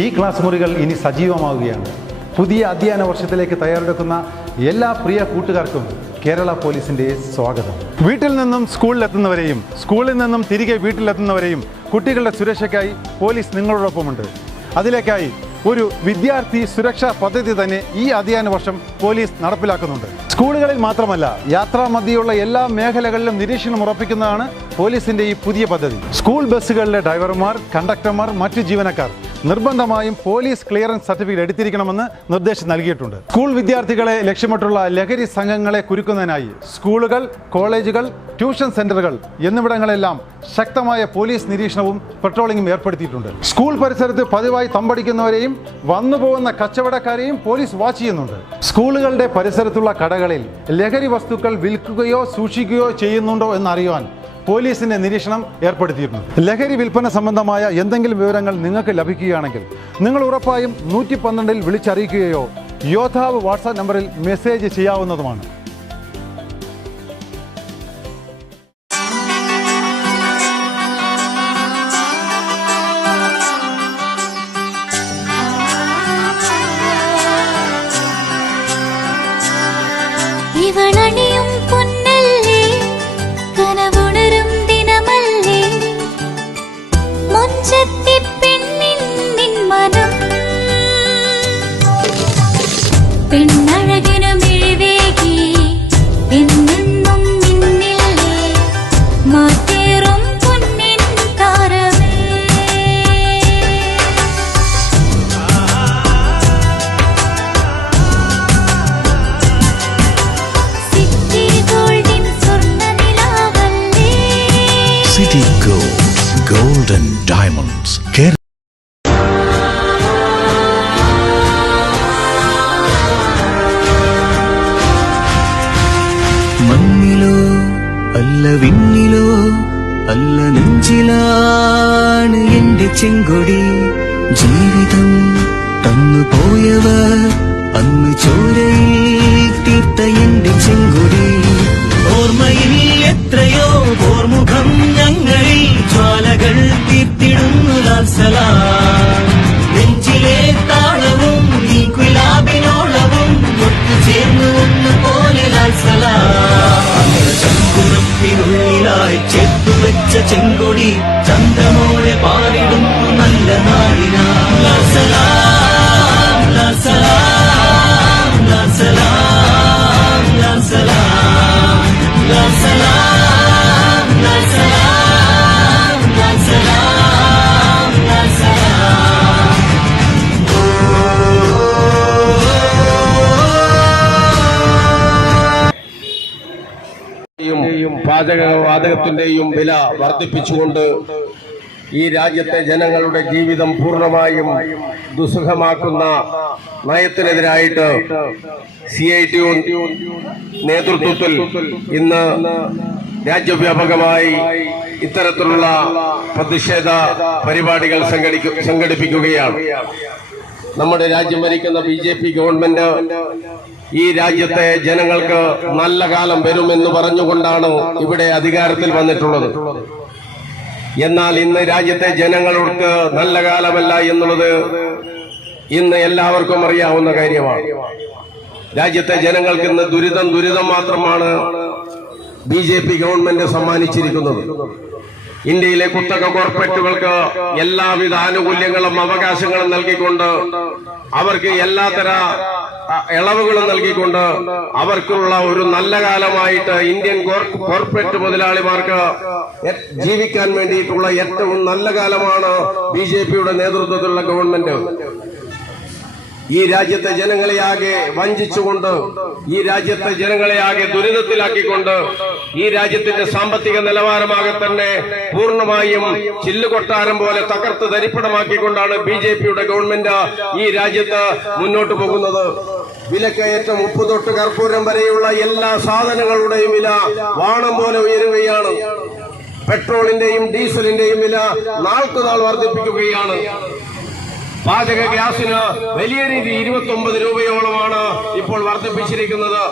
ഈ ക്ലാസ് മുറികൾ ഇനി സജീവമാവുകയാണ്. പുതിയ അധ്യയന വർഷത്തിലേക്ക് തയ്യാറെടുക്കുന്ന എല്ലാ പ്രിയ കൂട്ടുകാർക്കും കേരള പോലീസിൻ്റെ സ്വാഗതം. വീട്ടിൽ നിന്നും സ്കൂളിലെത്തുന്നവരെയും സ്കൂളിൽ നിന്നും തിരികെ വീട്ടിലെത്തുന്നവരെയും കുട്ടികളുടെ സുരക്ഷയ്ക്കായി പോലീസ് നിങ്ങളോടൊപ്പമുണ്ട്. അതിലേക്കായി ഒരു വിദ്യാർത്ഥി സുരക്ഷാ പദ്ധതി തന്നെ ഈ അധ്യയന വർഷം പോലീസ് നടപ്പിലാക്കുന്നുണ്ട്. സ്കൂളുകളിൽ മാത്രമല്ല, യാത്രാമധ്യയുള്ള എല്ലാ മേഖലകളിലും നിരീക്ഷണം ഉറപ്പിക്കുന്നതാണ് പോലീസിന്റെ ഈ പുതിയ പദ്ധതി. സ്കൂൾ ബസ്സുകളിലെ ഡ്രൈവർമാർ, കണ്ടക്ടർമാർ, മറ്റു ജീവനക്കാർ നിർബന്ധമായും പോലീസ് ക്ലിയറൻസ് സർട്ടിഫിക്കറ്റ് എടുത്തിരിക്കണമെന്ന് നിർദ്ദേശം നൽകിയിട്ടുണ്ട്. സ്കൂൾ വിദ്യാർത്ഥികളെ ലക്ഷ്യമിട്ടുള്ള ലഹരി സംഘങ്ങളെ കുരുക്കുന്നതിനായി സ്കൂളുകൾ, കോളേജുകൾ, ട്യൂഷൻ സെന്ററുകൾ എന്നിവിടങ്ങളെല്ലാം ശക്തമായ പോലീസ് നിരീക്ഷണവും പെട്രോളിംഗും ഏർപ്പെടുത്തിയിട്ടുണ്ട്. സ്കൂൾ പരിസരത്ത് പതിവായി തമ്പടിക്കുന്നവരെയും വന്നുപോകുന്ന കച്ചവടക്കാരെയും പോലീസ് വാച്ച് ചെയ്യുന്നുണ്ട്. സ്കൂളുകളുടെ പരിസരത്തുള്ള കടകളിൽ ലഹരി വസ്തുക്കൾ വിൽക്കുകയോ സൂക്ഷിക്കുകയോ ചെയ്യുന്നുണ്ടോ എന്നറിയുവാൻ പോലീസിന്റെ നിരീക്ഷണം ഏർപ്പെടുത്തിയിട്ടുണ്ട്. ലഹരി വിൽപ്പന സംബന്ധമായ എന്തെങ്കിലും വിവരങ്ങൾ നിങ്ങൾക്ക് ലഭിക്കുകയാണെങ്കിൽ നിങ്ങൾ ഉറപ്പായും 112-ൽ വിളിച്ചറിയിക്കുകയോ യോദ്ധാവ് വാട്സാപ്പ് നമ്പറിൽ മെസ്സേജ് ചെയ്യാവുന്നതുമാണ്. City Gold, Gold and Diamonds. മണ്ണിലോ അല്ല വിണ്ണിലോ അല്ല നെഞ്ചിലാണ് എന്റെ ചെങ്കൊടി. ജീവിതം തന്നു പോയവർ അന്ന് ചോരയിൽ തീർത്ത എന്റെ ചെങ്കൊടി. ഓർമ്മയിൽ എത്രയോ ഓർമുഖം ഞങ്ങളിൽ ജ്വാലകൾ തീർത്തിടുന്നു ലാൽ സലാം. നെഞ്ചിലെ താളവും ഈ കുലാബിനോളവും ഒത്തുചേർന്നു ഒന്നുപോലെ ലാൽ സലാം. ചങ്കുറപ്പിനുള്ളിലായി ചേർത്തുവെച്ച ചെങ്കൊടി ചന്തമോടെ പാറിടുന്നു നല്ല നാടിനാ. ലാൽ സലാം, ലാൽ സലാം, ലാൽ സലാം, ലാൽ സലാം, ലാൽ സലാം, ലാൽ സലാം, ലാൽ സലാം, ലാൽ സലാം. പാചകവാതകത്തിന്റെയും വില വർദ്ധിപ്പിച്ചുകൊണ്ട് ഈ രാജ്യത്തെ ജനങ്ങളുടെ ജീവിതം പൂർണ്ണമായും ദുസ്സഹമാക്കുന്ന നയത്തിനെതിരായിട്ട് CITU നേതൃത്വത്തിൽ ഇന്ന് രാജ്യവ്യാപകമായി ഇത്തരത്തിലുള്ള പ്രതിഷേധ പരിപാടികൾ സംഘടിപ്പിക്കുകയാണ്. നമ്മുടെ രാജ്യം ഭരിക്കുന്ന BJP ഗവൺമെന്റ് ഈ രാജ്യത്തെ ജനങ്ങൾക്ക് നല്ല കാലം വരുമെന്ന് പറഞ്ഞുകൊണ്ടാണ് ഇവിടെ അധികാരത്തിൽ വന്നിട്ടുള്ളത്. എന്നാൽ ഇന്ന് രാജ്യത്തെ ജനങ്ങൾക്ക് നല്ല കാലമല്ല എന്നുള്ളത് ഇന്ന് എല്ലാവർക്കും അറിയാവുന്ന കാര്യമാണ്. രാജ്യത്തെ ജനങ്ങൾക്ക് ഇന്ന് ദുരിതം മാത്രമാണ് BJP ഗവൺമെന്റ് സമ്മാനിച്ചിരിക്കുന്നത്. ഇന്ത്യയിലെ കുത്തക കോർപ്പറേറ്റുകൾക്ക് എല്ലാവിധ ആനുകൂല്യങ്ങളും അവകാശങ്ങളും നൽകിക്കൊണ്ട്, അവർക്ക് എല്ലാത്തര ഇളവുകളും നൽകിക്കൊണ്ട് അവർക്കുള്ള ഒരു നല്ല കാലമായിട്ട് ഇന്ത്യൻ കോർപ്പറേറ്റ് മുതലാളിമാർക്ക് ജീവിക്കാൻ വേണ്ടിയിട്ടുള്ള ഏറ്റവും നല്ല കാലമാണ് BJPയുടെ നേതൃത്വത്തിലുള്ള ഗവൺമെന്റ്. ഈ രാജ്യത്തെ ജനങ്ങളെയാകെ വഞ്ചിച്ചുകൊണ്ട്, ഈ രാജ്യത്തെ ജനങ്ങളെയാകെ ദുരിതത്തിലാക്കിക്കൊണ്ട്, ഈ രാജ്യത്തിന്റെ സാമ്പത്തിക നിലവാരമാകെ തന്നെ പൂർണ്ണമായും ചില്ലുകൊട്ടാരം പോലെ തകർത്ത് തരിപ്പണമാക്കിക്കൊണ്ടാണ് BJPയുടെ ഗവൺമെന്റ് ഈ രാജ്യത്ത് മുന്നോട്ട് പോകുന്നത്. വിലക്കയറ്റം, ഉപ്പ് തൊട്ട് കർപ്പൂരം വരെയുള്ള എല്ലാ സാധനങ്ങളുടെയും വില വാണം പോലെ ഉയരുകയാണ്. പെട്രോളിന്റെയും ഡീസലിന്റെയും വില നാൾക്കുനാൾ വർദ്ധിപ്പിക്കുകയാണ്. പാചക ഗ്യാസിന് വലിയ രീതി 29 രൂപയോളമാണ് ഇപ്പോൾ വർദ്ധിപ്പിച്ചിരിക്കുന്നത്.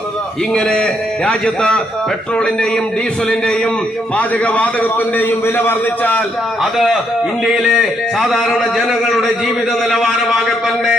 ഇങ്ങനെ രാജ്യത്ത് പെട്രോളിന്റെയും ഡീസലിന്റെയും പാചകവാതകത്തിന്റെയും വില വർദ്ധിച്ചാൽ അത് ഇന്ത്യയിലെ സാധാരണ ജനങ്ങളുടെ ജീവിത നിലവാരമാകെ തന്നെ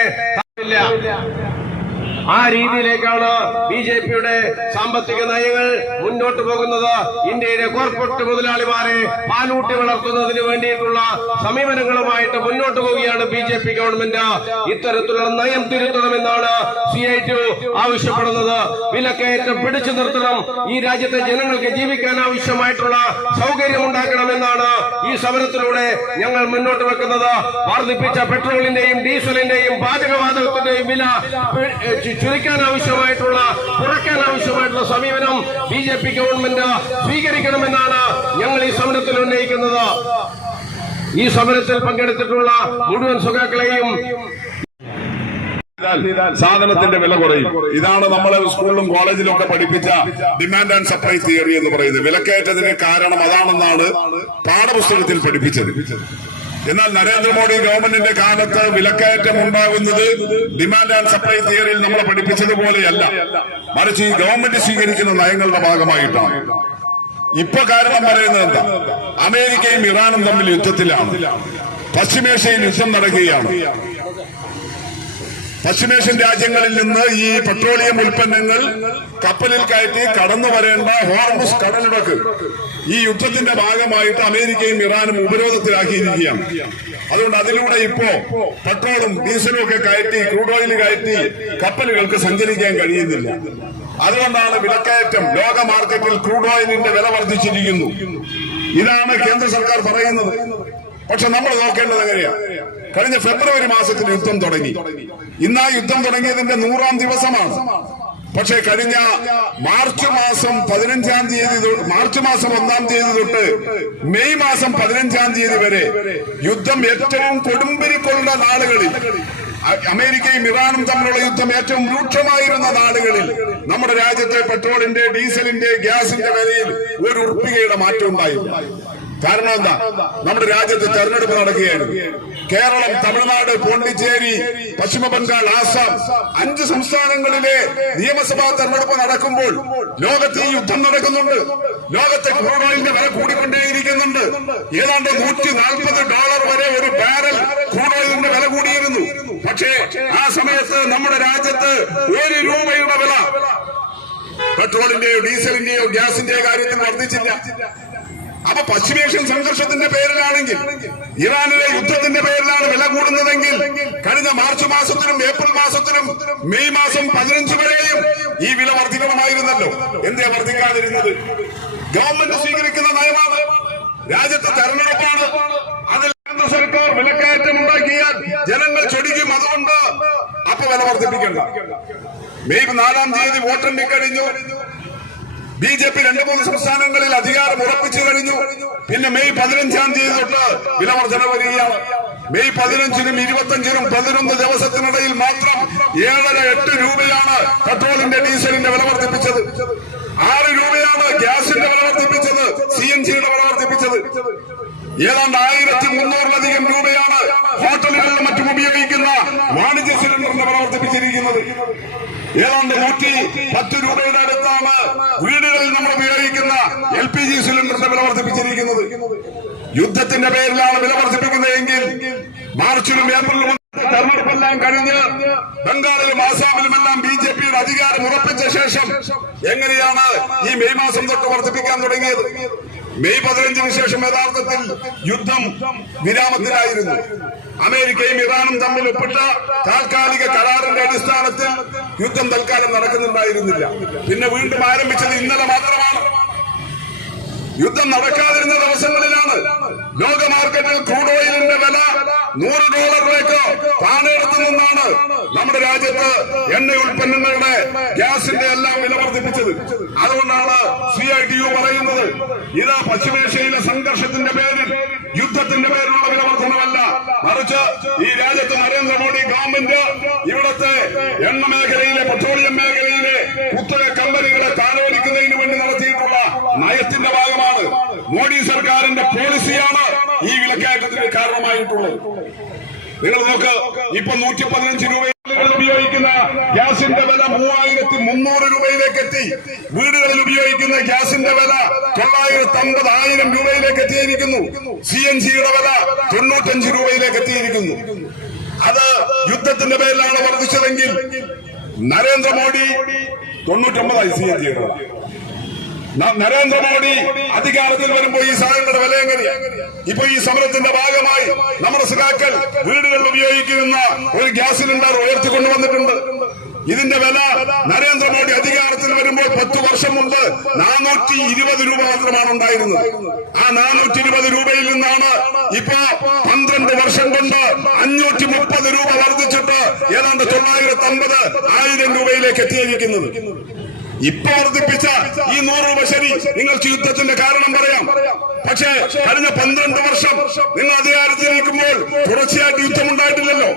ആ രീതിയിലേക്കാണ് ബിജെപിയുടെ സാമ്പത്തിക നയങ്ങൾ മുന്നോട്ട് പോകുന്നത്. ഇന്ത്യയിലെ കോർപ്പറേറ്റ് മുതലാളിമാരെ പാലൂട്ടി വളർത്തുന്നതിന് വേണ്ടിയിട്ടുള്ള സമീപനങ്ങളുമായിട്ട് മുന്നോട്ട് പോവുകയാണ് ബിജെപി ഗവൺമെന്റ്. ഇത്തരത്തിലുള്ള നയം തിരുത്തണമെന്നാണ് CITU ആവശ്യപ്പെടുന്നത്. വിലക്കയറ്റം പിടിച്ചു നിർത്തണം. ഈ രാജ്യത്തെ ജനങ്ങൾക്ക് ജീവിക്കാൻ ആവശ്യമായിട്ടുള്ള സൗകര്യം ഉണ്ടാക്കണമെന്നാണ് ഈ സമരത്തിലൂടെ ഞങ്ങൾ മുന്നോട്ട് വെക്കുന്നത്. വർദ്ധിപ്പിച്ച പെട്രോളിന്റെയും ഡീസലിന്റെയും പാചകവാതകത്തിന്റെയും വില ചുരുക്കാൻ ആവശ്യമായിട്ടുള്ള കുറയ്ക്കാൻ ആവശ്യമായിട്ടുള്ള സമീപനം ബിജെപി ഗവൺമെന്റ് സ്വീകരിക്കണമെന്നാണ് ഞങ്ങൾ ഈ സമരത്തിൽ ഉന്നയിക്കുന്നത്. ഈ സമരത്തിൽ പങ്കെടുത്തിട്ടുള്ള മുഴുവൻ സഖാക്കളെയും സാധനത്തിന്റെ വില കുറയും. ഇതാണ് നമ്മൾ സ്കൂളിലും കോളേജിലും ഒക്കെ പഠിപ്പിച്ച ഡിമാൻഡ് ആൻഡ് സപ്ലൈ തിയറി എന്ന് പറയുന്നത്. വിലക്കയറ്റത്തിന് കാരണം അതാണെന്നാണ് പാഠപുസ്തകത്തിൽ പഠിപ്പിച്ചത്. എന്നാൽ നരേന്ദ്രമോദി ഗവൺമെന്റിന്റെ കാലത്ത് വിലക്കയറ്റം ഉണ്ടാകുന്നത് ഡിമാൻഡ് ആൻഡ് സപ്ലൈ തിയറിയിൽ നമ്മൾ പഠിപ്പിച്ചതുപോലെയല്ല, മറിച്ച് ഈ ഗവൺമെന്റ് സ്വീകരിക്കുന്ന നയങ്ങളുടെ ഭാഗമായിട്ടാണ്. ഇപ്പൊ കാരണം പറയുന്നത് എന്താ? അമേരിക്കയും ഇറാനും തമ്മിൽ യുദ്ധത്തിലാണ്. പശ്ചിമേഷ്യയിൽ യുദ്ധം നടക്കുകയാണ്. പശ്ചിമേഷ്യൻ രാജ്യങ്ങളിൽ നിന്ന് ഈ പെട്രോളിയം ഉൽപ്പന്നങ്ങൾ കപ്പലിൽ കയറ്റി കടന്നു വരേണ്ട ഹോർമുസ് കടലിടുക്ക് ഈ യുദ്ധത്തിന്റെ ഭാഗമായിട്ട് അമേരിക്കയും ഇറാനും ഉപരോധത്തിലാക്കിയിരിക്കുകയാണ്. അതുകൊണ്ട് അതിലൂടെ ഇപ്പോ പെട്രോളും ഡീസലും ഒക്കെ കയറ്റി ക്രൂഡ് ഓയിൽ കയറ്റി കപ്പലുകൾക്ക് സഞ്ചരിക്കാൻ കഴിയുന്നില്ല. അതുകൊണ്ടാണ് വിലക്കയറ്റം. ലോക മാർക്കറ്റിൽ ക്രൂഡ് ഓയിലിന്റെ വില വർദ്ധിച്ചിരിക്കുന്നു. ഇതാണ് കേന്ദ്ര സർക്കാർ പറയുന്നത്. പക്ഷെ നമ്മൾ നോക്കേണ്ടത് എങ്ങനെയാ? കഴിഞ്ഞ ഫെബ്രുവരി മാസത്തിൽ യുദ്ധം തുടങ്ങി. ഇന്ന് ആ യുദ്ധം തുടങ്ങിയതിന്റെ 100ാം ദിവസമാണ്. പക്ഷേ കഴിഞ്ഞ മാർച്ച് മാസം 15ാം തീയതി, മാർച്ച് മാസം 1ാം തീയതി തൊട്ട് മെയ് മാസം 15ാം തീയതി വരെ യുദ്ധം ഏറ്റവും കൊടുമ്പിരിക്കൊണ്ട നാളുകളിൽ, അമേരിക്കയും ഇറാനും തമ്മിലുള്ള യുദ്ധം ഏറ്റവും രൂക്ഷമായിരുന്ന നാളുകളിൽ നമ്മുടെ രാജ്യത്തെ പെട്രോളിന്റെ, ഡീസലിന്റെ, ഗ്യാസിന്റെ വിലയിൽ ഒരു ഉറുപ്പികയുടെ മാറ്റം ഉണ്ടായില്ല. കാരണം എന്താ? നമ്മുടെ രാജ്യത്ത് തെരഞ്ഞെടുപ്പ് നടക്കുകയായിരുന്നു. കേരളം, തമിഴ്നാട്, പോണ്ടിച്ചേരി, പശ്ചിമ ബംഗാൾ, ആസാം 5 സംസ്ഥാനങ്ങളിലെ നിയമസഭാ തെരഞ്ഞെടുപ്പ് നടക്കുമ്പോൾ ലോകത്ത് ഈ യുദ്ധം നടക്കുന്നുണ്ട്. ലോകത്തെ ക്രൂഡ് ഓയിലിന്റെ വില കൂടിക്കൊണ്ടേയിരിക്കുന്നുണ്ട്. ഏതാണ്ട് $140 വരെ ഒരു ബാരൽ ക്രൂഡ് ഓയിലിന്റെ വില കൂടിയിരുന്നു. പക്ഷേ ആ സമയത്ത് നമ്മുടെ രാജ്യത്ത് 1 രൂപയുടെ വില പെട്രോളിന്റെയോ ഡീസലിന്റെയോ ഗ്യാസിന്റെയോ കാര്യത്തിൽ വർദ്ധിച്ചില്ല. അപ്പൊ പശ്ചിമേഷ്യൻ സംഘർഷത്തിന്റെ പേരിലാണെങ്കിൽ, ഇറാനിലെ യുദ്ധത്തിന്റെ പേരിലാണ് വില കൂടുന്നതെങ്കിൽ കഴിഞ്ഞ മാർച്ച് മാസത്തിലും ഏപ്രിൽ മാസത്തിലും മെയ് മാസം 15 വരെയും ഈ വില വർദ്ധിക്കണമായിരുന്നല്ലോ. എന്തേ വർദ്ധിക്കാതിരുന്നത്? ഗവൺമെന്റ് സ്വീകരിക്കുന്ന നയമാണ്. രാജ്യത്ത് തെരഞ്ഞെടുപ്പാണ്. അതിൽ കേന്ദ്ര സർക്കാർ വിലക്കയറ്റം ഉണ്ടാക്കിയാൽ ജനങ്ങൾ ചൊടിക്കും. അതുകൊണ്ട് അപ്പൊ വില വർദ്ധിപ്പിക്കണ്ട. മെയ് 4ാം തീയതി വോട്ടെണ്ണി കഴിഞ്ഞു. ബിജെപി 2-3 സംസ്ഥാനങ്ങളിൽ അധികാരം ഉറപ്പിച്ചു കഴിഞ്ഞു. പിന്നെ മെയ് 15ാം തീയതി തൊട്ട് വില വർധന വരികയാണ്. മെയ് 15നും 25നും 11 ദിവസത്തിനിടയിൽ മാത്രം 7-8 രൂപയാണ് പെട്രോളിന്റെ, ഡീസലിന്റെ വില വർദ്ധിപ്പിച്ചത്. 6 രൂപയാണ് ഗ്യാസിന്റെ വില വർദ്ധിപ്പിച്ചത്, CNGയുടെ വില വർദ്ധിപ്പിച്ചത്. ഏതാണ്ട് 1300-ലധികം രൂപയാണ് ഹോട്ടലുകളിലും മറ്റും ഉപയോഗിക്കുന്ന വാണിജ്യ സിലിണ്ടറിന്റെ വില വർദ്ധിപ്പിച്ചിരിക്കുന്നത്. ഏതാണ്ട് 110 രൂപയുടെ അടുത്താണ് വീടുകളിൽ നമ്മൾ ഉപയോഗിക്കുന്ന LPG സിലിണ്ടറിന്റെ വില വർദ്ധിപ്പിച്ചിരിക്കുന്നത്. യുദ്ധത്തിന്റെ പേരിലാണ് വില വർദ്ധിപ്പിക്കുന്നതെങ്കിൽ മാർച്ചിലും ഏപ്രിലും തെരഞ്ഞെടുപ്പെല്ലാം കഴിഞ്ഞ് ബംഗാളിലും ആസാമിലുമെല്ലാം BJPയുടെ അധികാരം ഉറപ്പിച്ച ശേഷം എങ്ങനെയാണ് ഈ മെയ് മാസം തൊട്ട് വർദ്ധിപ്പിക്കാൻ തുടങ്ങിയത്? മെയ് 15-ന് ശേഷം യഥാർത്ഥത്തിൽ യുദ്ധം വിരാമത്തിലായിരുന്നു. അമേരിക്കയും ഇറാനും തമ്മിൽ ഒപ്പിട്ട താൽക്കാലിക കരാറിന്റെ അടിസ്ഥാനത്തിൽ യുദ്ധം തൽക്കാലം നടക്കുന്നുണ്ടായിരുന്നില്ല. പിന്നെ വീണ്ടും ആരംഭിച്ചത് ഇന്നലെ മാത്രമാണ്. യുദ്ധം നടക്കാതിരുന്ന ദിവസങ്ങളിലാണ് ലോക മാർക്കറ്റിൽ ക്രൂഡ് ഓയിലിന്റെ വില $100 താഴെടുത്തു നിന്നാണ് നമ്മുടെ രാജ്യത്ത് എണ്ണ ഉൽപ്പന്നങ്ങളുടെ, ഗ്യാസിന്റെ എല്ലാം വില വർദ്ധിപ്പിച്ചത്. അതുകൊണ്ടാണ് CITU പറയുന്നത് ഇത് പശ്ചിമേഷ്യയിലെ സംഘർഷത്തിന്റെ പേരിൽ, യുദ്ധത്തിന്റെ പേരിലുള്ള വില വർധനമല്ല, മറിച്ച് ഈ രാജ്യത്ത് നരേന്ദ്രമോദി ഗവൺമെന്റ് ഇവിടുത്തെ എണ്ണ മേഖലയിലെ, പെട്രോളിയം മേഖലയിലെ കുത്തക കമ്പനികളെ താലോലിക്കുന്നതിന് വേണ്ടി നടത്തിയിട്ടുള്ള നയത്തിന്റെ ഭാഗമാണ്. മോഡി സർക്കാരിന്റെ പോളിസിയാണ് ഈ വിലക്കയറ്റത്തിന് കാരണമായിട്ടുള്ളത്. നിങ്ങൾ നോക്ക്, ഇപ്പൊ 115 രൂപ ഉപയോഗിക്കുന്ന ഗ്യാസിന്റെ വില 3300 രൂപയിലേക്ക് എത്തി. വീടുകളിൽ ഉപയോഗിക്കുന്ന ഗ്യാസിന്റെ വില 950,000 രൂപയിലേക്ക് എത്തിയിരിക്കുന്നു. CNGയുടെ വില 95 രൂപയിലേക്ക് എത്തിയിരിക്കുന്നു. അത് യുദ്ധത്തിന്റെ പേരിലാണ് വർദ്ധിച്ചതെങ്കിൽ നരേന്ദ്രമോദി 99 CNGയുടെ വില. നരേന്ദ്രമോദി അധികാരത്തിൽ വരുമ്പോൾ ഈ സാധനങ്ങളുടെ വില എങ്ങനെയാണ്? ഇപ്പൊ ഈ സമരത്തിന്റെ ഭാഗമായി നമ്മുടെ സഖാക്കൾ വീടുകളിൽ ഉപയോഗിക്കുന്ന ഒരു ഗ്യാസ് സിലിണ്ടർ ഉയർത്തിക്കൊണ്ടുവന്നിട്ടുണ്ട്. ഇതിന്റെ വില നരേന്ദ്രമോദി അധികാരത്തിൽ വരുമ്പോൾ 10 വർഷം മുമ്പ് 420 രൂപ മാത്രമാണ് ഉണ്ടായിരുന്നത്. ആ 420 രൂപയിൽ നിന്നാണ് ഇപ്പോ 12 വർഷം കൊണ്ട് 530 രൂപ വർദ്ധിച്ചിട്ട് ഏതാണ്ട് 950,000 രൂപയിലേക്ക് എത്തിയിരിക്കുന്നത്. ഇപ്പൊ വർദ്ധിപ്പിച്ച ഈ 100 രൂപ ശരി, നിങ്ങൾക്ക് യുദ്ധത്തിന്റെ കാരണം പറയാം. പക്ഷേ കഴിഞ്ഞ 12 വർഷം നിങ്ങൾ അധികാരത്തിലിരിക്കുമ്പോൾ തുടർച്ചയായിട്ട് യുദ്ധമുണ്ടായിട്ടില്ലല്ലോ.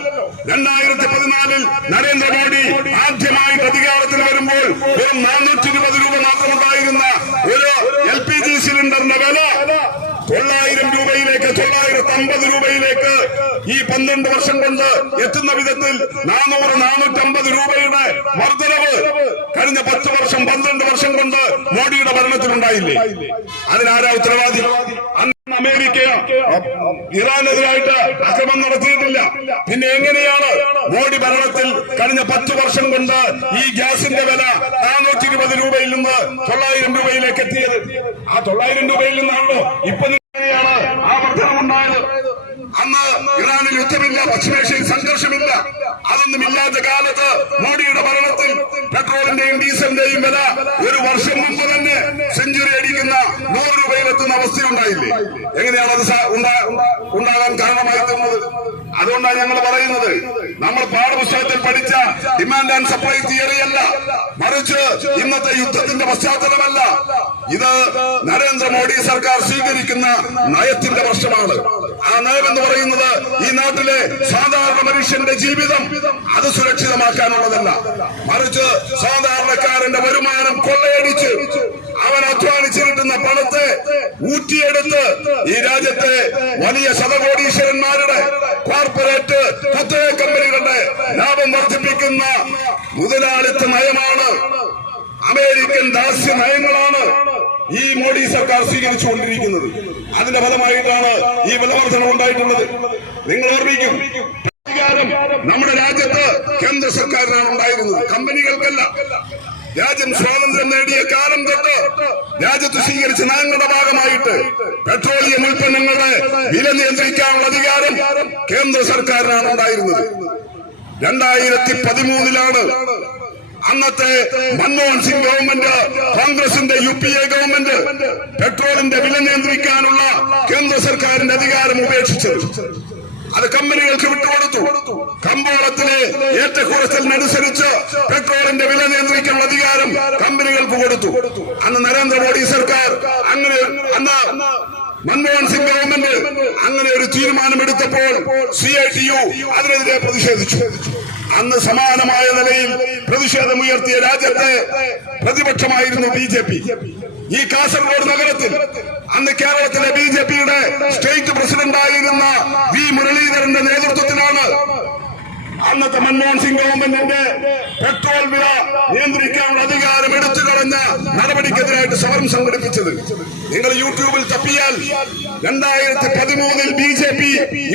2014 നരേന്ദ്രമോദി ആദ്യമായിട്ട് അധികാരത്തിൽ വരുമ്പോൾ വെറും 420 രൂപ മാത്രമുണ്ടായിരുന്ന ഒരു LPG സിലിണ്ടറിന്റെ വില 900 രൂപയിലേക്ക് 950 രൂപയിലേക്ക് ഈ 12 വർഷം കൊണ്ട് എത്തുന്ന വിധത്തിൽ 400-450 രൂപയുടെ വർധനവ് കഴിഞ്ഞ 10 വർഷം 12 വർഷം കൊണ്ട് മോഡിയുടെ ഭരണത്തിലുണ്ടായില്ലേ? അതിനാരാ ഉത്തരവാദി? അമേരിക്ക ഇറാനെതിരായിട്ട് ആക്രമണം നടത്തിയിട്ടില്ല. പിന്നെ എങ്ങനെയാണ് മോഡി ഭരണത്തിൽ കഴിഞ്ഞ 10 വർഷം കൊണ്ട് ഈ ഗ്യാസിന്റെ വില 420 രൂപയിൽ നിന്ന് 900 രൂപയിലേക്ക് എത്തിയത്? ആ 900 രൂപയിൽ നിന്നാണല്ലോ ഇപ്പൊ ആ വർധനമുണ്ടായത്. അന്ന് ഇറാനിൽ യുദ്ധമില്ല, പശ്ചിമേഷ്യയിൽ സംഘർഷമില്ല. അതൊന്നും ഇല്ലാത്ത കാലത്ത് മോഡിയുടെ ഭരണത്തിൽ പെട്രോളിന്റെയും ഡീസലിന്റെയും വില ഒരു വർഷം മുമ്പ് തന്നെ സെഞ്ചുറി അടിക്കുന്ന 100 രൂപയിലെത്തുന്ന അവസ്ഥയുണ്ടായില്ലേ? എങ്ങനെയാണ് അത് ഉണ്ടാകാൻ കാരണമായി തീർന്നത്? അതുകൊണ്ടാണ് ഞങ്ങൾ പറയുന്നത്, നമ്മൾ പാഠപുസ്തകത്തിൽ പഠിച്ച ഡിമാൻഡ് ആൻഡ് സപ്ലൈ തിയറി അല്ല, മറിച്ച് ഇന്നത്തെ യുദ്ധത്തിന്റെ പശ്ചാത്തലമല്ല. ഇത് നരേന്ദ്രമോദി സർക്കാർ സ്വീകരിക്കുന്ന നയത്തിന്റെ പ്രശ്നമാണ്. ആ നയം എന്ന് പറയുന്നത് ഈ നാട്ടിലെ സാധാരണ മനുഷ്യന്റെ ജീവിതം അത് സുരക്ഷിതമാക്കാനുള്ളതല്ല, മറിച്ച് സാധാരണക്കാരന്റെ വരുമാനം കൊള്ളയടിച്ച് അവൻ അധ്വാനിച്ചു കിട്ടുന്ന പണത്തെ ഊറ്റിയെടുത്ത് ഈ രാജ്യത്തെ വലിയ ശതകോടീശ്വരന്മാരുടെ കോർപ്പറേറ്റ് കുത്തക കമ്പനികളുടെ ലാഭം വർദ്ധിപ്പിക്കുന്ന മുതലാളിത്ത നയമാണ്, അമേരിക്കൻ ദാസ്യ നയങ്ങളാണ് ഈ മോഡി സർക്കാർ സ്വീകരിച്ചുകൊണ്ടിരിക്കുന്നത്. അതിന്റെ ഫലമായിട്ടാണ് ഈ വിലവർദ്ധനം ഉണ്ടായിട്ടുള്ളത്. നിങ്ങൾ ഓർമ്മിക്കും, അധികാരം നമ്മുടെ രാജ്യത്ത് കേന്ദ്ര സർക്കാരിനാണ് ഉണ്ടായിരുന്നത്, കമ്പനികൾക്കല്ല. രാജ്യം സ്വാതന്ത്ര്യം നേടിയ കാലം തൊട്ട് രാജ്യത്ത് സ്വീകരിച്ച നയങ്ങളുടെ ഭാഗമായിട്ട് പെട്രോളിയം ഉൽപ്പന്നങ്ങളുടെ വില നിയന്ത്രിക്കാനുള്ള അധികാരം കേന്ദ്ര സർക്കാരിനാണ് ഉണ്ടായിരുന്നത്. 2013 അന്നത്തെ മൻമോഹൻ സിംഗ് ഗവൺമെന്റ്, കോൺഗ്രസിന്റെ UPA ഗവൺമെന്റ് പെട്രോളിന്റെ വില നിയന്ത്രിക്കാനുള്ള കേന്ദ്ര സർക്കാരിന്റെ അധികാരം ഉപേക്ഷിച്ചത്. അത് കമ്പനികൾക്ക് വിട്ടുകൊടുത്തു. കമ്പോളത്തിലെ ഏറ്റക്കുറച്ചിലിനനുസരിച്ച് പെട്രോളിന്റെ വില നിയന്ത്രിക്കാനുള്ള അധികാരം കമ്പനികൾക്ക് കൊടുത്തു. അന്ന് നരേന്ദ്രമോദി സർക്കാർ അങ്ങനെ, അന്ന് മൻമോഹൻ സിംഗ് ഗവൺമെന്റ് അങ്ങനെ ഒരു തീരുമാനമെടുത്തപ്പോൾ CITU അതിനെതിരെ പ്രതിഷേധിച്ചു. അന്ന് സമാനമായ നിലയിൽ പ്രതിഷേധമുയർത്തിയ രാജ്യത്തെ പ്രതിപക്ഷമായിരുന്നു BJP. ഈ കാസർഗോഡ് നഗരത്തിൽ അന്ന് കേരളത്തിലെ BJPയുടെ സ്റ്റേറ്റ് പ്രസിഡന്റായിരുന്ന V. മുരളീധരന്റെ നേതൃത്വത്തിലാണ് അന്നത്തെ മൻമോഹൻ സിംഗ് ഗവൺമെന്റിന്റെ പെട്രോൾ വില നിയന്ത്രിക്കാനുള്ള അധികാരം എടുത്തു കളഞ്ഞ നടപടിക്കെതിരായിട്ട് സമരം സംഘടിപ്പിച്ചത്. നിങ്ങൾ യൂട്യൂബിൽ തപ്പിയാൽ 2013 BJP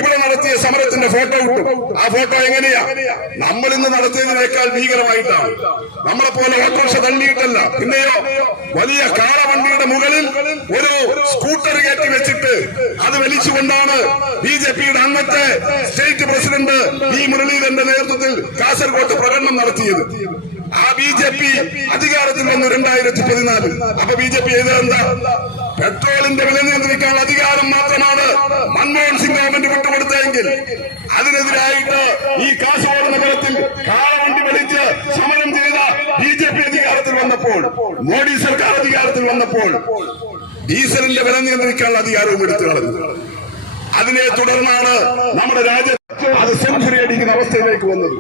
ഇവിടെ നടത്തിയ സമരത്തിന്റെ ഫോട്ടോ കിട്ടും. ആ ഫോട്ടോ എങ്ങനെയാ? നമ്മൾ ഇന്ന് നടത്തിയതിനേക്കാൾ ഭീകരമായിട്ടാണ്. നമ്മളെ പോലെ ഓട്ടോറിക്ഷ തള്ളിയിട്ടല്ല, പിന്നെയോ വലിയ കാളവണ്ടിയുടെ മുകളിൽ ഒരു സ്കൂട്ടർ കയറ്റി വെച്ചിട്ട് അത് വലിച്ചുകൊണ്ടാണ് BJPയുടെ അന്നത്തെ സ്റ്റേറ്റ് പ്രസിഡന്റ് V. മുരളീധരന്റെ നേതൃത്വത്തിൽ കാസർഗോഡ് പ്രകടനം നടത്തിയത്. ആ BJP അധികാരത്തിൽ വന്നു 2014. അപ്പൊ BJP ചെയ്തതെന്താ? പെട്രോളിന്റെ വില നിയന്ത്രിക്കാനുള്ള അധികാരം മാത്രമാണ് മൻമോഹൻ സിംഗ് ഗവൺമെന്റ് വിട്ടുകൊടുത്തെങ്കിൽ അതിനെതിരായിട്ട് ഈ കാസർഗോഡ് നഗരത്തിൽ കാളവണ്ടി വലിച്ച് സമരം ചെയ്ത BJP അധികാരത്തിൽ വന്നപ്പോൾ, മോഡി സർക്കാർ അധികാരത്തിൽ വന്നപ്പോൾ ഡീസലിന്റെ വില നിയന്ത്രിക്കാനുള്ള അധികാരവും എടുത്തു കളഞ്ഞു. അതിനെ തുടർന്നാണ് നമ്മുടെ രാജ്യത്ത് അത് സെഞ്ചുറി അടിക്കുന്ന അവസ്ഥയിലേക്ക് വന്നത്.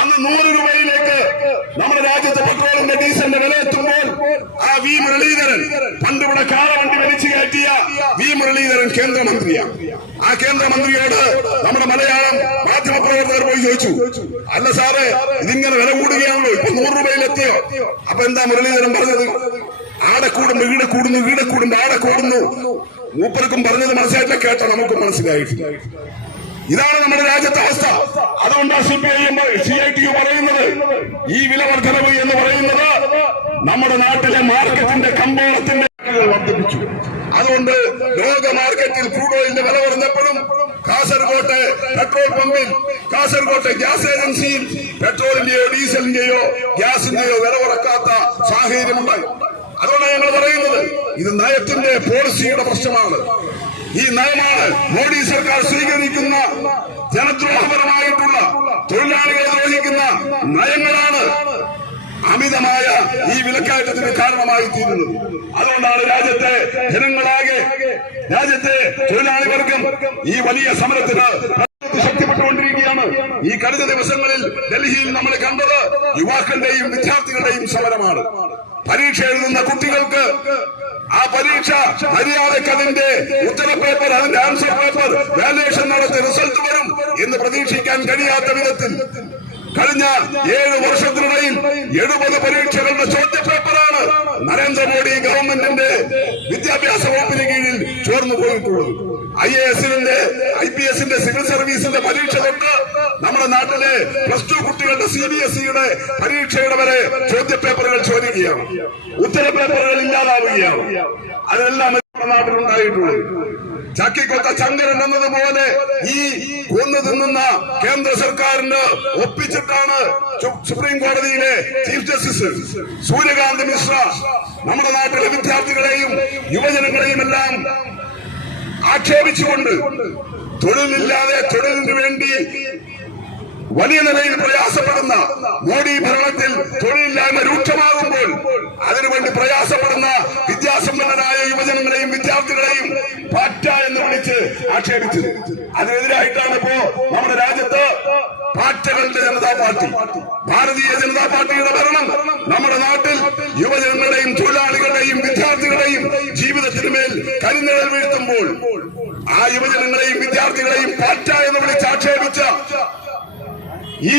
അന്ന് 100 രൂപയിലേക്ക് നമ്മുടെ രാജ്യത്തെ പെട്രോളിന്റെ ഡീസലിന്റെ വില എത്തുമ്പോൾ ആ V. മുരളീധരൻ, പണ്ട് ഇവിടെ കാളവണ്ടി വലിച്ചു കയറ്റിയ V. മുരളീധരൻ കേന്ദ്രമന്ത്രിയാണ്. ആ കേന്ദ്രമന്ത്രിയോട് നമ്മുടെ മലയാളം മാധ്യമപ്രവർത്തകർ പോയി ചോദിച്ചു, അല്ല സാറേ ഇതിങ്ങനെ വില കൂടുകയാണല്ലോ, ഇപ്പൊ 100 രൂപയിലെത്തിയോ? അപ്പൊ എന്താ മുരളീധരൻ പറഞ്ഞത്? ആടെ കൂടുമ്പോ ഈടെ കൂടുന്നു, ഈടെ കൂടുമ്പോ ആടെ കൂടുന്നു. മൂപ്പർക്കും പറഞ്ഞത് മനസ്സിലായിട്ടില്ല, കേട്ട നമുക്കും മനസ്സിലായിട്ടില്ല. ഇതാണ് നമ്മുടെ രാജ്യത്തെ അവസ്ഥ. അതുകൊണ്ടാണ് CPIM CITU പറയുന്നത് ഈ വില വർധനവ് എന്ന് പറയുന്നത് നമ്മുടെ നാട്ടിലെ മാർക്കറ്റിന്റെ കമ്പോളത്തിന്റെ വർദ്ധിപ്പിച്ചു. അതുകൊണ്ട് ലോക മാർക്കറ്റിൽ ക്രൂഡ് ഓയിലിന്റെ വില വർദ്ധപ്പോഴും കാസർകോട്ടെ പെട്രോൾ പമ്പിൽ, കാസർകോട്ടെ ഗ്യാസ് ഏജൻസിയിൽ പെട്രോളിന്റെയോ ഡീസലിന്റെയോ ഗ്യാസിന്റെയോ വില കുറക്കാത്ത സാഹചര്യമുണ്ടായി. അതുകൊണ്ടാണ് ഞങ്ങൾ പറയുന്നത് ഇത് നയത്തിന്റെ പോളിസിയുടെ പ്രശ്നമാണ്. ഈ നയമാണ് മോഡി സർക്കാർ സ്വീകരിക്കുന്ന ജനദ്രോഹപരമായിട്ടുള്ള, തൊഴിലാളികളെ ദ്രോഹിക്കുന്ന നയങ്ങളാണ് അമിതമായ ഈ വിലക്കയറ്റത്തിന് കാരണമായി തീരുന്നത്. അതുകൊണ്ടാണ് രാജ്യത്തെ ജനങ്ങളാകെ, രാജ്യത്തെ തൊഴിലാളി വർഗം ഈ വലിയ സമരത്തിന് ശക്തിപ്പെട്ടുകൊണ്ടിരിക്കുകയാണ്. ഈ കഴിഞ്ഞ ദിവസങ്ങളിൽ ഡൽഹിയിൽ നമ്മൾ കണ്ടത് യുവാക്കളുടെയും വിദ്യാർത്ഥികളുടെയും സമരമാണ്. പരീക്ഷ എഴുതുന്ന കുട്ടികൾക്ക് ആ പരീക്ഷ മര്യാദയ്ക്ക് അതിന്റെ ഉത്തരപേപ്പർ, അതിന്റെ ആൻസർ പേപ്പർ വാല്യുവേഷൻ നടത്തി റിസൾട്ട് വരും എന്ന് പ്രതീക്ഷിക്കാൻ കഴിയാത്ത വിധത്തിൽ കഴിഞ്ഞ 7 വർഷത്തിനിടയിൽ 70 പരീക്ഷകളുടെ ചോദ്യപേപ്പറാണ് നരേന്ദ്രമോദി ഗവൺമെന്റിന്റെ വിദ്യാഭ്യാസ വകുപ്പിന് കീഴിൽ ചോർന്നു പോയിട്ടുള്ളത്. IAS-ന്റെ, IPS-ന്റെ, സിവിൽ സർവീസിന്റെ പരീക്ഷ തൊട്ട് നമ്മുടെ നാട്ടിലെ +2 കുട്ടികളുടെ CBSE-യുടെ പരീക്ഷയുടെ വരെ ചോദ്യപേപ്പറുകൾ ചോദിക്കുകയാണ്, ഉത്തരപേപ്പറുകൾ ഇല്ലാതാവുകയാണ്. അതെല്ലാം നമ്മുടെ നാട്ടിലുണ്ടായിട്ടുള്ളത്. ചക്കിക്കൊത്ത ചങ്കരൻ എന്നതുപോലെ ഈ കൊന്നു തിന്നുന്ന കേന്ദ്ര സർക്കാരിന് ഒപ്പിച്ചിട്ടാണ് സുപ്രീം കോടതിയിലെ ചീഫ് ജസ്റ്റിസ് സൂര്യകാന്ത് മിശ്ര നമ്മുടെ നാട്ടിലെ വിദ്യാർത്ഥികളെയും യുവജനങ്ങളെയും എല്ലാം ആക്ഷേപിച്ചുകൊണ്ട് തൊഴിലില്ലാതെ തൊഴിലിന് വേണ്ടി വലിയ നിലയിൽ പ്രയാസപ്പെടുന്ന മോഡി ഭരണത്തിൽ തൊഴിലില്ലായ്മ രൂക്ഷമാകുമ്പോൾ അതിനുവേണ്ടി പ്രയാസപ്പെടുന്ന വിദ്യാസമ്പന്നരായ യുവജനങ്ങളെയും വിദ്യാർത്ഥികളെയും പാറ്റ എന്ന് വിളിച്ച് ആക്ഷേപിച്ചത്. അതിനെതിരായിട്ടാണ് ഇപ്പോ നമ്മുടെ രാജ്യത്ത് പാറ്റകളുടെ ജനതാ പാർട്ടി, ഭാരതീയ ജനതാ പാർട്ടിയുടെ ഭരണം നമ്മുടെ നാട്ടിൽ യുവജനങ്ങളുടെയും തൊഴിലാളികളുടെയും വിദ്യാർത്ഥികളുടെയും ജീവിതത്തിന് മേൽ കരിനിഴൽ വീഴ്ത്തുമ്പോൾ ആ യുവജനങ്ങളെയും വിദ്യാർത്ഥികളെയും പാറ്റ എന്ന് വിളിച്ച് ആക്ഷേപിച്ച ഈ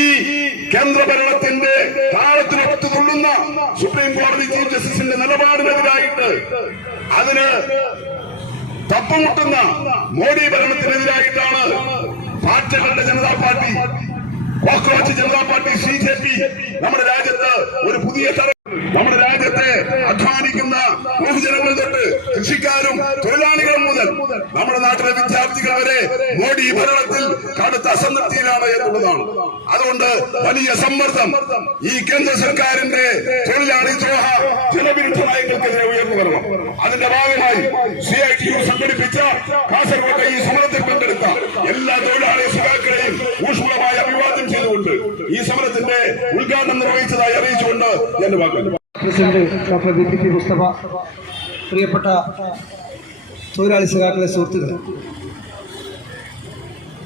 കേന്ദ്രഭരണത്തിന്റെ താളത്തിനൊത്തു തുള്ളുന്ന സുപ്രീം കോടതി ചീഫ് ജസ്റ്റിസിന്റെ നിലപാടിനെതിരായിട്ട്, അതിന് തപ്പുമുട്ടുന്ന മോഡി ഭരണത്തിനെതിരായിട്ടാണ് പാർട്ടികളുടെ Janata party, cockroach Janata party, CJP നമ്മുടെ രാജ്യത്ത് ഒരു പുതിയ തരം, നമ്മുടെ രാജ്യത്തെ അധ്വാനിക്കുന്ന ബഹുജനങ്ങൾ തൊട്ട് കൃഷിക്കാരും തൊഴിലാളികളും മുതൽ നമ്മുടെ നാട്ടിലെ വിദ്യാർത്ഥികൾ വരെ മോഡി ഭരണത്തിൽ കടുത്ത അസംതൃപ്തിയിലാണ് എന്നുള്ളതാണ്. അതുകൊണ്ട് വലിയ സമ്മർദ്ദം ഈ കേന്ദ്ര സർക്കാരിന്റെ തൊഴിലാളി ദ്രോഹ ജനവിരുദ്ധ നയങ്ങൾക്കെതിരെ ഉയർന്നു വരണം. അതിന്റെ ഭാഗമായി CITU സംഘടിപ്പിച്ച കാസർകോട്ടെ ഈ സമരത്തിൽ പങ്കെടുത്ത എല്ലാ തൊഴിലാളി സഖാക്കളെയും ഊഷ്മളമായ അഭിവാദ്യം ചെയ്തുകൊണ്ട് ഈ സമരത്തിന്റെ ഉദ്ഘാടനം നിർവഹിച്ചതായി അറിയിച്ചുകൊണ്ട് എന്റെ വാക്കുകൾ. പ്രസിഡന്റ് ഡോക്ടർ BP മുസ്തഫ, പ്രിയപ്പെട്ട തൊഴിലാളി സഖാക്കളെ, സുഹൃത്തുക്കൾ,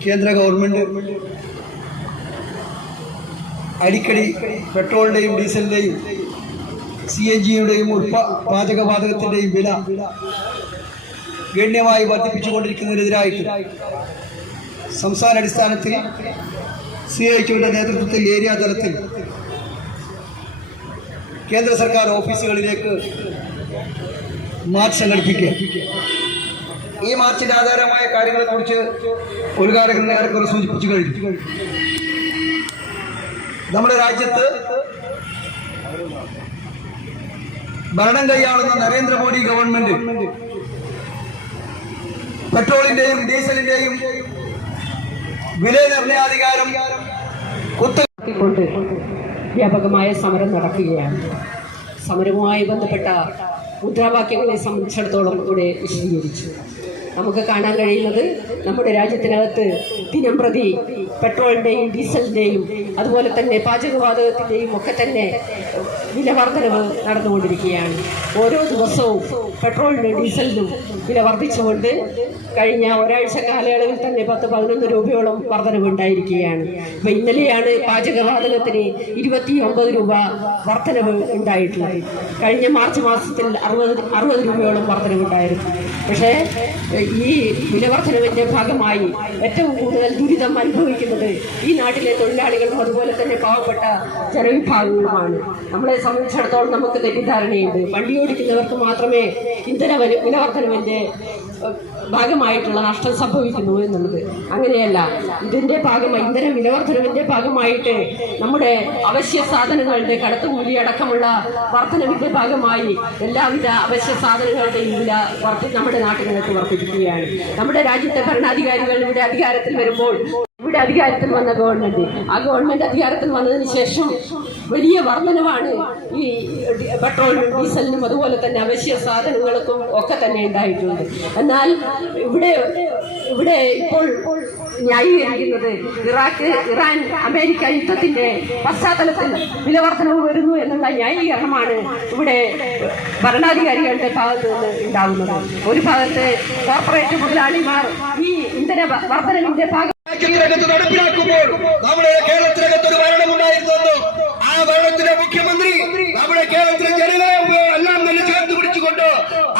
കേന്ദ്ര ഗവൺമെന്റ് അടിക്കടി പെട്രോളിന്റെയും ഡീസലിന്റെയും CNG-യുടെയും പാചകവാതകത്തിന്റെയും വില ഗണ്യമായി വർദ്ധിപ്പിച്ചുകൊണ്ടിരിക്കുന്നതിനെതിരായിട്ട് സംസ്ഥാന അടിസ്ഥാനത്തിൽ CITU-യുടെ നേതൃത്വത്തിൽ ഏരിയ തലത്തിൽ കേന്ദ്ര സർക്കാർ ഓഫീസുകളിലേക്ക് മാർച്ച് സംഘടിപ്പിക്കുക. ഈ മാർച്ചിന്റെ ആധാരമായ കാര്യങ്ങളെക്കുറിച്ച് ഉദ്ഘാടകൻ ഏറെക്കുറെ സൂചിപ്പിച്ചു കഴിഞ്ഞു. നമ്മുടെ രാജ്യത്ത് ഭരണം കൈയാളുന്ന നരേന്ദ്രമോദി ഗവൺമെന്റ് പെട്രോളിന്റെയും ഡീസലിന്റെയും വില നിർണയാധികാരം കൊണ്ട് വ്യാപകമായ സമരം നടക്കുകയാണ്. സമരവുമായി ബന്ധപ്പെട്ട മുദ്രാവാക്യങ്ങളെ സംബന്ധിച്ചിടത്തോളം ഇവിടെ വിശദീകരിച്ചു. നമുക്ക് കാണാൻ കഴിയുന്നത് നമ്മുടെ രാജ്യത്തിനകത്ത് ദിനം പ്രതി പെട്രോളിൻ്റെയും ഡീസലിൻ്റെയും അതുപോലെ തന്നെ പാചകവാതകത്തിൻ്റെയും ഒക്കെ തന്നെ വില വർധനവ് നടന്നുകൊണ്ടിരിക്കുകയാണ്. ഓരോ ദിവസവും പെട്രോളിനും ഡീസലിനും വില വർദ്ധിച്ചുകൊണ്ട് കഴിഞ്ഞ ഒരാഴ്ച കാലയളവിൽ തന്നെ 10-11 രൂപയോളം വർധനവ് ഉണ്ടായിരിക്കുകയാണ്. അപ്പോൾ ഇന്നലെയാണ് പാചകവാതകത്തിന് 29 രൂപ വർധനവ് ഉണ്ടായിട്ടുള്ളത്. കഴിഞ്ഞ മാർച്ച് മാസത്തിൽ 60 രൂപയോളം വർധനവ് ഉണ്ടായിരുന്നു. പക്ഷേ ഈ വിലവർദ്ധനവിൻ്റെ ഭാഗമായി ഏറ്റവും കൂടുതൽ ദുരിതം അനുഭവിക്കുന്നത് ഈ നാട്ടിലെ തൊഴിലാളികളും അതുപോലെ തന്നെ പാവപ്പെട്ട ജനവിഭാഗങ്ങളുമാണ്. നമ്മളെ സംബന്ധിച്ചിടത്തോളം നമുക്ക് തെറ്റിദ്ധാരണയുണ്ട്, വണ്ടി ഓടിക്കുന്നവർക്ക് മാത്രമേ ഇന്ധന വിലവർദ്ധനവിൻ്റെ ഭാഗമായിട്ടുള്ള നഷ്ടം സംഭവിക്കുന്നു എന്നുള്ളത്. അങ്ങനെയല്ല, ഇതിൻ്റെ ഭാഗമായി ഇന്ധന വിലവർദ്ധനവിൻ്റെ ഭാഗമായിട്ട് നമ്മുടെ അവശ്യ സാധനങ്ങളുടെ കടത്തുകൂലി അടക്കമുള്ള വർധനവിൻ്റെ ഭാഗമായി എല്ലാവിധ അവശ്യ സാധനങ്ങളുടെയും വില നമ്മുടെ നാട്ടിലേക്ക് വർദ്ധിപ്പിക്കുകയാണ്. നമ്മുടെ രാജ്യത്തെ ഭരണാധികാരികൾ ഇവിടെ അധികാരത്തിൽ വരുമ്പോൾ, ഇവിടെ അധികാരത്തിൽ വന്ന ഗവൺമെന്റ്, ആ ഗവൺമെന്റ് അധികാരത്തിൽ വന്നതിന് ശേഷം വലിയ വർധനവാണ് ഈ പെട്രോളിനും ഡീസലിനും അതുപോലെ തന്നെ അവശ്യ സാധനങ്ങൾക്കും ഒക്കെ തന്നെ ഉണ്ടായിട്ടുണ്ട്. എന്നാൽ ഇവിടെ ഇപ്പോൾ ന്യായീകരിക്കുന്നത് ഇറാൻ അമേരിക്ക യുദ്ധത്തിന്റെ പശ്ചാത്തലത്തിൽ വിലവർദ്ധനവ് വരുന്നു എന്നുള്ള ന്യായീകരണമാണ് ഇവിടെ ഭരണാധികാരികളുടെ ഭാഗത്ത് നിന്ന് ഉണ്ടാവുന്നത്. ഒരു ഭാഗത്ത് കോർപ്പറേറ്റ് മുതലാളിമാർ ഈ ഇന്ധന വർധനവിന്റെ ഭാഗം രാജ്യത്തിനകത്ത് നടപ്പിലാക്കുമ്പോൾ നമ്മുടെ കേരളത്തിനകത്ത് ഒരു ഭരണമുണ്ടായിരുന്നു. ആ ഭരണത്തിലെ മുഖ്യമന്ത്രി നമ്മുടെ കേരളത്തിലെ ജനങ്ങളെ എല്ലാം തന്നെ ചേർത്ത് പിടിച്ചുകൊണ്ട്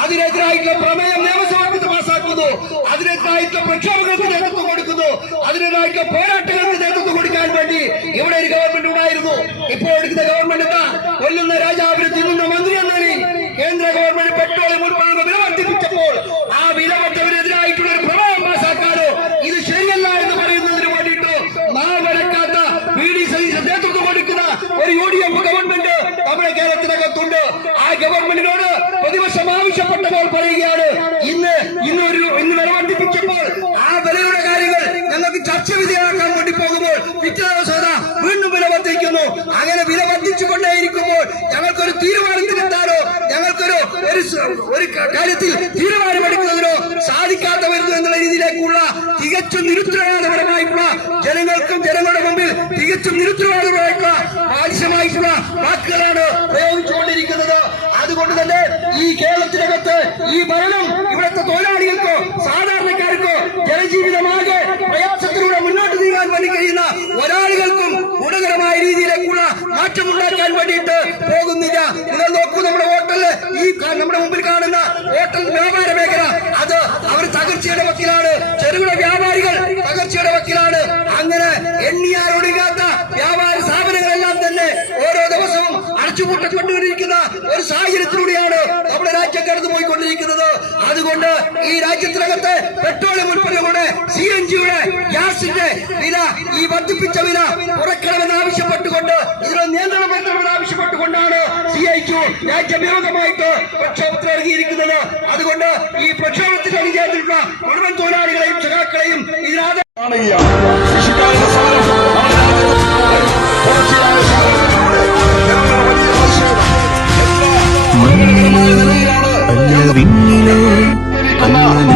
അതിനെതിരായിട്ടുള്ള പ്രമേയം നിയമസഭയിൽ പാസാക്കുന്നു, അതിനെതിരായിട്ടുള്ള പ്രക്ഷോഭങ്ങൾക്ക് നേതൃത്വം കൊടുക്കുന്നു, അതിനെതിരായിട്ടുള്ള പോരാട്ടങ്ങൾക്ക് നേതൃത്വം കൊടുക്കാൻ വേണ്ടി ഇവിടെ ഒരു ഗവൺമെന്റ് ഉണ്ടായിരുന്നു. ഇപ്പോൾ എടുക്കുന്ന ഗവൺമെന്റ് എന്താ? കൊല്ലുന്ന രാജാവിന് തിന്നുന്ന മന്ത്രി എന്ന നിലയിൽ കേന്ദ്ര ഗവൺമെന്റ് പെട്രോളിയം ഉൽപ്പാദനം വില വർദ്ധിപ്പിച്ചപ്പോൾ ആ വില വർദ്ധനവിനെതിരായിട്ടുള്ള ഒരു പ്രമേയം പാസാക്കാനോ ഇത് ശരിയല്ല എന്ന് പറയുന്നതിന് വേണ്ടിയിട്ട് നാവടക്കാത്ത നേതൃത്വം കൊടുക്കുന്ന ഒരു UDF ഗവൺമെന്റ് നമ്മുടെ കേരളത്തിനകത്തുണ്ട്. ആ ഗവൺമെന്റിനോട് പ്രതിപക്ഷം ആവശ്യപ്പെട്ടപ്പോൾ പറയുകയാണ്, ഇന്ന് വില വർദ്ധിപ്പിച്ചപ്പോൾ ആ വിലയുടെ കാര്യങ്ങൾ ഞങ്ങൾക്ക് ചർച്ച വിധേയമാക്കാൻ വേണ്ടി പോകുമ്പോൾ പിറ്റേ ദിവസം വീണ്ടും വില വർദ്ധിക്കുന്നു. അങ്ങനെ വില വർദ്ധിച്ചുകൊണ്ടേയിരിക്കുമ്പോൾ ഞങ്ങൾക്കൊരു തീരുമാനത്തിലെത്താനോ ഞങ്ങൾക്കൊരു ഒരു കാര്യത്തിൽ തീരുമാനമെടുക്കുന്നതിനോ സാധിക്കാതെ വരുന്നു എന്നുള്ള രീതിയിലേക്കുള്ള തികച്ചും നിരുത്തരവാദപരമായിട്ടുള്ള ജനങ്ങൾക്കും ജനങ്ങളുടെ മുമ്പിൽ തികച്ചും നിരുത്തരവാദപരമായിട്ടുള്ള ആവശ്യമായിട്ടുള്ള വാക്കുകളാണ് പ്രയോഗിച്ചുകൊണ്ടിരിക്കുന്നത്. അതുകൊണ്ട് തന്നെ ഈ കേരളത്തിനകത്ത് ഈ ഭരണം ഇവിടുത്തെ തൊഴിലാളികൾക്കോ സാധാരണക്കാർക്കോ ജനജീവിതമാകെ പ്രയാസത്തിലൂടെ മുന്നോട്ട് നീങ്ങാൻ വേണ്ടി കഴിയുന്ന ഒരാളുകൾക്കും ഗുണകരമായ രീതിയിലേക്കുള്ള മാറ്റമുണ്ടാക്കാൻ വേണ്ടിയിട്ട് പോകുന്നില്ല. നിങ്ങൾ നോക്കൂ, നമ്മുടെ ഹോട്ടലില് ഈ നമ്മുടെ മുമ്പിൽ കാണുന്ന ഹോട്ടൽ വ്യാപാര മേഖല അത് അവർ തകർച്ചയുടെ വക്കിലാണ്. ചെറുകിട വ്യാപാരികൾ തകർച്ചയുടെ വക്കിലാണ്. അങ്ങനെ എണ്ണിയാലൊടുങ്ങാത്ത വ്യാപാര സ്ഥാപനങ്ങളെല്ലാം തന്നെ ഓരോ ദിവസവും അടച്ചുപൂട്ടപ്പെട്ടുകൊണ്ടിരിക്കുന്ന ഒരു സാഹചര്യത്തിലൂടെയാണ് നമ്മുടെ രാജ്യം കടന്നു പോയിക്കൊണ്ടിരിക്കുന്നത്. അതുകൊണ്ട് ഈ രാജ്യത്തിനകത്ത് പെട്രോളിയം ഉൽപ്പന്നങ്ങളുടെ CNG-യുടെ ഗ്യാസിന്റെ വില ഈ വർദ്ധിപ്പിച്ച വില കുറയ്ക്കണമെന്ന് ആവശ്യപ്പെട്ടുകൊണ്ട് ഇതിന് നിയന്ത്രണം വരുത്തണമെന്ന് ആവശ്യപ്പെട്ടുകൊണ്ടാണ് CIQ രാജ്യവ്യാപകമായിട്ട് പ്രക്ഷോഭത്തിൽ ഇറങ്ങിയിരിക്കുന്നത്. അതുകൊണ്ട് ഈ പ്രക്ഷോഭത്തിൽ അണിചേർന്നിട്ടുള്ള മുഴുവൻ തൊഴിലാളികളെയും സഖാക്കളെയും ഇതിനാതെ വിണ്ണിലോ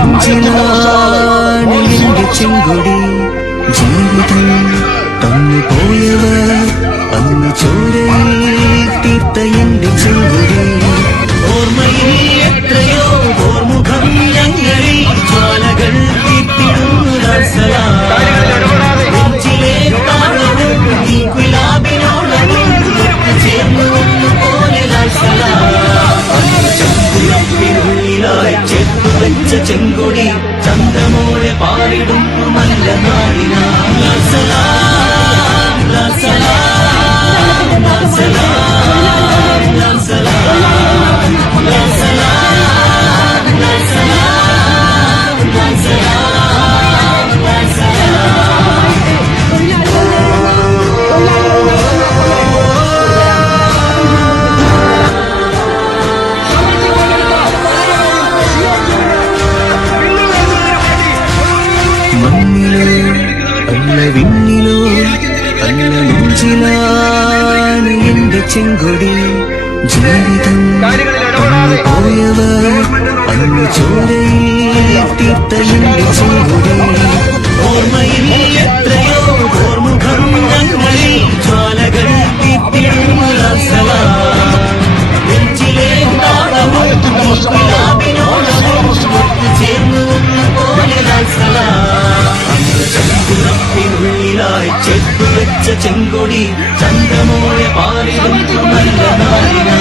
അഞ്ചിലാണിന്റെ ചെങ്കൊടി ജീവിതം തന്നു പോയവർ അന്ന് ചോരയിൽ തീർത്ത എന്റെ ചെങ്കൊടി ഓർമ്മയിൽ എത്രയോ ഓർമുഖം ഞങ്ങളിൽ ജ്വാലകൾ തീർത്തിടുന്നു നെഞ്ചിലെ താളവും ഈ ഗുലാബിനോടൊപ്പം ചേർന്നു പോലെ ുള്ളിലായി ചേർത്തു വെച്ച ചെങ്കൊടി ചന്ദ്രമോടെ പാറിടുന്നു നല്ല നാടിനാ. വിണ്ണിലോ അല്ല നെഞ്ചിലാണ് എന്റെ ചെങ്കൊടി ജീവിതം പോയവർ അന്ന് ചോരയിൽ തീർത്ത എന്റെ ചെങ്കൊടി ഓർമ്മയിൽ എത്രയോ ഓർമുഖം ഞങ്ങളിൽ ജ്വാലകൾ തീർത്തിടുന്നു നെഞ്ചിലെ ചേർന്നു പോലെ ഉള്ളിലായി ചേർത്തു വെച്ച ചെങ്കൊടി ചന്ദ്രമോടെ പാറിടുന്നു നല്ല നാടിനാ.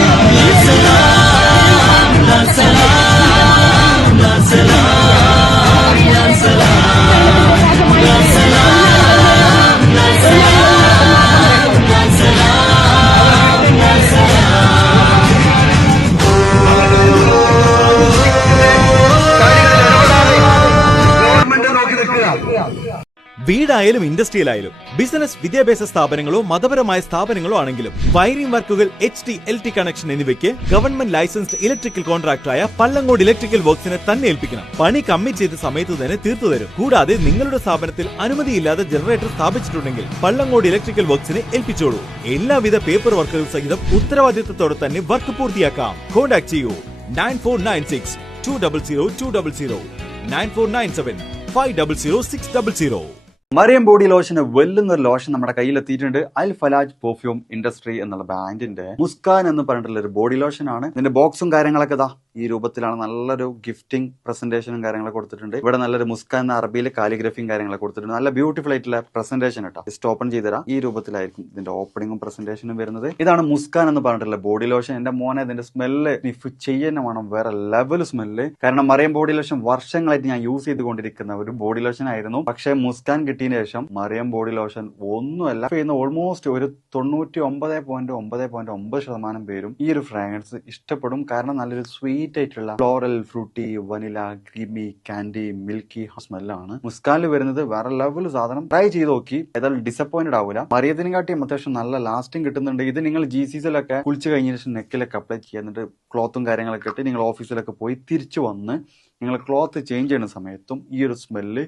വീടായാലും ഇൻഡസ്ട്രിയിലായാലും ബിസിനസ് വിദ്യാഭ്യാസ സ്ഥാപനങ്ങളോ മതപരമായ സ്ഥാപനങ്ങളോ ആണെങ്കിലും വയറിംഗ് വർക്കുകൾ HT LT കണക്ഷൻ എന്നിവയ്ക്ക് ഗവൺമെന്റ് ലൈസൻസ്ഡ് ഇലക്ട്രിക്കൽ കോൺട്രാക്ടറായ പള്ളങ്ങോട് ഇലക്ട്രിക്കൽ വർക്സിനെ തന്നെ ഏൽപ്പിക്കണം. പണി കമ്മിറ്റ് ചെയ്ത സമയത്ത് തന്നെ തീർത്തു തരും. കൂടാതെ നിങ്ങളുടെ സ്ഥാപനത്തിൽ അനുമതിയില്ലാതെ ജനറേറ്റർ സ്ഥാപിച്ചിട്ടുണ്ടെങ്കിൽ പള്ളങ്ങോട് ഇലക്ട്രിക്കൽ വർക്സിനെ ഏൽപ്പിച്ചോളൂ. എല്ലാവിധ പേപ്പർ വർക്കുകൾ സഹിതം ഉത്തരവാദിത്തത്തോടെ തന്നെ വർക്ക് പൂർത്തിയാക്കാം. കോൺടാക്ട് ചെയ്യൂ 9496 200 200 9497 500 600. മറിയം ബോഡി ലോഷന് വെല്ലുന്നൊരു ലോഷൻ നമ്മുടെ കയ്യിലെത്തിയിട്ടുണ്ട്. അൽ ഫലാജ് പെർഫ്യൂം ഇൻഡസ്ട്രി എന്നുള്ള ബ്രാൻഡിന്റെ മുസ്കാൻ എന്ന് പറഞ്ഞിട്ടുള്ള ഒരു ബോഡി ലോഷൻ ആണ്. ഇതിന്റെ ബോക്സും കാര്യങ്ങളൊക്കെ ഇതാ ഈ രൂപത്തിലാണ്. നല്ലൊരു ഗിഫ്റ്റിംഗ് പ്രസന്റേഷനും കാര്യങ്ങളൊക്കെ കൊടുത്തിട്ടുണ്ട്. ഇവിടെ നല്ലൊരു മുസ്കാൻ എന്ന അറബിയിൽ കാലിഗ്രഫിയും കാര്യങ്ങളൊക്കെ കൊടുത്തിട്ടുണ്ട്. നല്ല ബ്യൂട്ടിഫുൾ ആയിട്ടുള്ള പ്രസന്റേഷൻ കേട്ടോ. ജസ്റ്റ് ഓപ്പൺ ചെയ്തുതരാം. ഈ രൂപത്തിലായിരിക്കും ഇതിന്റെ ഓപ്പണിങ്ങും പ്രസന്റേഷനും വരുന്നത്. ഇതാണ് മുസ്കാൻ എന്ന് പറഞ്ഞിട്ടുള്ള ബോഡി ലോഷൻ. എന്റെ മോനെ ഇതിന്റെ സ്മെല്ല് സ്നിഫ് ചെയ്യുന്ന വേണം, വേറെ ലെവൽ സ്മെല്ല്. കാരണം മറിയം ബോഡി ലോഷൻ വർഷങ്ങളായിട്ട് ഞാൻ യൂസ് ചെയ്തുകൊണ്ടിരിക്കുന്ന ഒരു ബോഡി ലോഷൻ ആയിരുന്നു. പക്ഷേ മുസ്കാൻ കിട്ടിയതിന് ശേഷം മറിയം ബോഡി ലോഷൻ ഒന്നുമല്ല ചെയ്യുന്ന ഓൾമോസ്റ്റ് ഒരു 99.9% പേരും ഈ ഒരു ഫ്രാഗ്രൻസ് ഇഷ്ടപ്പെടും. കാരണം നല്ലൊരു സ്വീറ്റ് ആയിട്ടുള്ള floral, fruity, vanilla, creamy, candy, milky സ്മെല്ലാണ് മുസ്കാനിൽ വരുന്നത്. വേറെ ലെവൽ സാധനം. ട്രൈ ചെയ്ത് നോക്കി, ഏതായാലും ഡിസപ്പോയിന്റഡ് ആവില്ല. മറിയത്തിനെ കാട്ടിയും അത്യാവശ്യം നല്ല ലാസ്റ്റിംഗ് കിട്ടുന്നുണ്ട്. ഇത് നിങ്ങൾ GCCയിലൊക്കെ കുളിച്ച് കഴിഞ്ഞ ശേഷം നെക്കിലൊക്കെ അപ്ലൈ ചെയ്യുന്നുണ്ട്. ക്ലോത്തും കാര്യങ്ങളൊക്കെ ഇട്ട് നിങ്ങൾ ഓഫീസിലൊക്കെ പോയി തിരിച്ചു വന്ന് നിങ്ങൾ ക്ലോത്ത് ചേഞ്ച് ചെയ്യുന്ന സമയത്തും ഈ ഒരു സ്മെല്ല്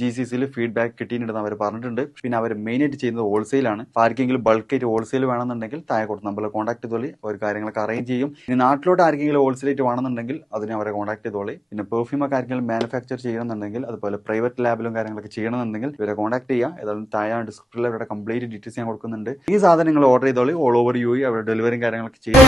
GCCയിൽ ഫീഡ്ബാക്ക് കിട്ടിയിട്ടുണ്ടെന്ന് അവർ പറഞ്ഞിട്ടുണ്ട്. പിന്നെ അവർ മെയിനായിട്ട് ചെയ്യുന്നത് ഹോൾസെയിലാണ്. ആർക്കെങ്കിലും ബൾക്കായിട്ട് ഹോൾസെയിൽ വേണമെന്നുണ്ടെങ്കിൽ താഴെ കൊടുത്ത് നമ്മളെ കോൺടാക്ട് ചെയ്തോളി. അവർ കാര്യങ്ങളൊക്കെ അറേഞ്ച് ചെയ്യും. ഇനി നാട്ടിലോട്ട് ആർക്കെങ്കിലും ഹോൾസെയിലായിട്ട് വേണമെന്നുണ്ടെങ്കിൽ അതിനെ അവരെ കോൺടാക്ട് ചെയ്തോളി. പിന്നെ പെർഫ്യൂമൊക്കെ ആർക്കെങ്കിലും മാനുഫാക്ചർ ചെയ്യണമെന്നുണ്ടെങ്കിൽ അതുപോലെ പ്രൈവറ്റ് ലാബിലും കാര്യങ്ങളൊക്കെ ചെയ്യണമെന്നുണ്ടെങ്കിൽ ഇവരെ കോൺടാക്ട് ചെയ്യുക. ഏതായാലും താഴെ ഡിസ്ക്രിപ്ഷനിൽ അവരുടെ കംപ്ലീറ്റ് ഡീറ്റെയിൽസ് ഞാൻ കൊടുക്കുന്നുണ്ട്. ഈ സാധനം നിങ്ങൾ ഓർഡർ ചെയ്തോളി. ഓൾ ഓവർ UAE അവരുടെ ഡെലിവറിയും കാര്യങ്ങളൊക്കെ ചെയ്യും.